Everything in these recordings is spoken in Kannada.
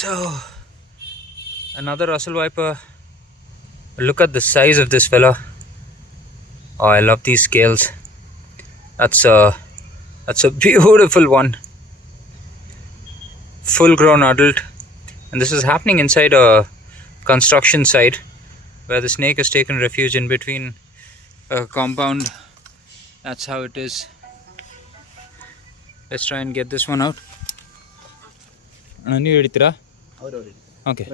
So, another Russell Viper. Look at the size of this fella. Oh, I love these scales. That's a beautiful one. Full grown adult. And this is happening inside a construction site where the snake has taken refuge in between a compound. That's how it is. Let's try and get this one out. ನೀವು ಹಿಡಿತೀರಾ? ಓಕೆ,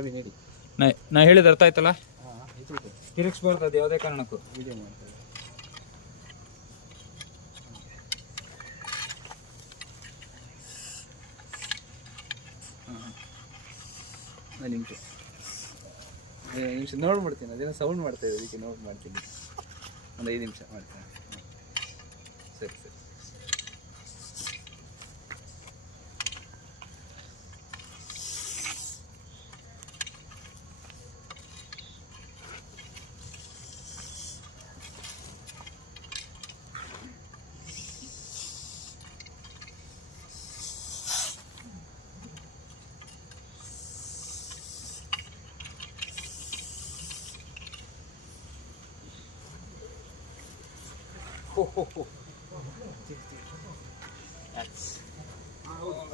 ನಾ ಹೇಳಿದ ಅರ್ಥ ಆಯ್ತಲ್ಲ? ತಿರುಗಿಸ್ಬಾರ್ದು ಅದು ಯಾವುದೇ ಕಾರಣಕ್ಕೂ. ನಿಮಿಷ ನೋಡ್ಬಿಡ್ತೀನಿ, ಅದೇನೋ ಸೌಂಡ್ ಮಾಡ್ತಾ ಇದೆ, ಅದಕ್ಕೆ ನೋಟ್ ಮಾಡ್ತೀನಿ. ಒಂದು 5 ನಿಮಿಷ ಮಾಡ್ತೀನಿ. ಸರಿ ಸರಿ.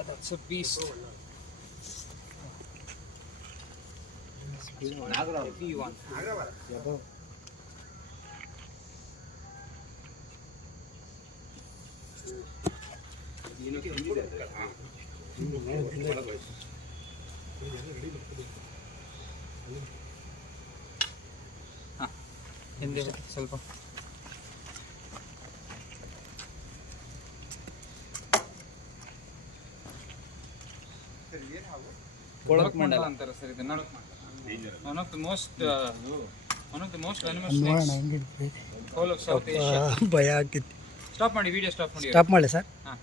That's a beast. Heavy one. ಹಿಂದೆ ಸ್ವಲ್ಪ ಕೊಳಕ್ಮಂಡ ಅಂತಾರೆ ಸರ್ ಇದನ್ನ. One of the most venomous snakes whole of South Asia. ಭಯ ಆಗ್ತಿತ್ತು. ಸ್ಟಾಪ್ ಮಾಡಿ, ವಿಡಿಯೋ ಸ್ಟಾಪ್ ಮಾಡಿ. ಸ್ಟಾಪ್ ಮಾಡಿ ಸರ್. ಹಾಂ.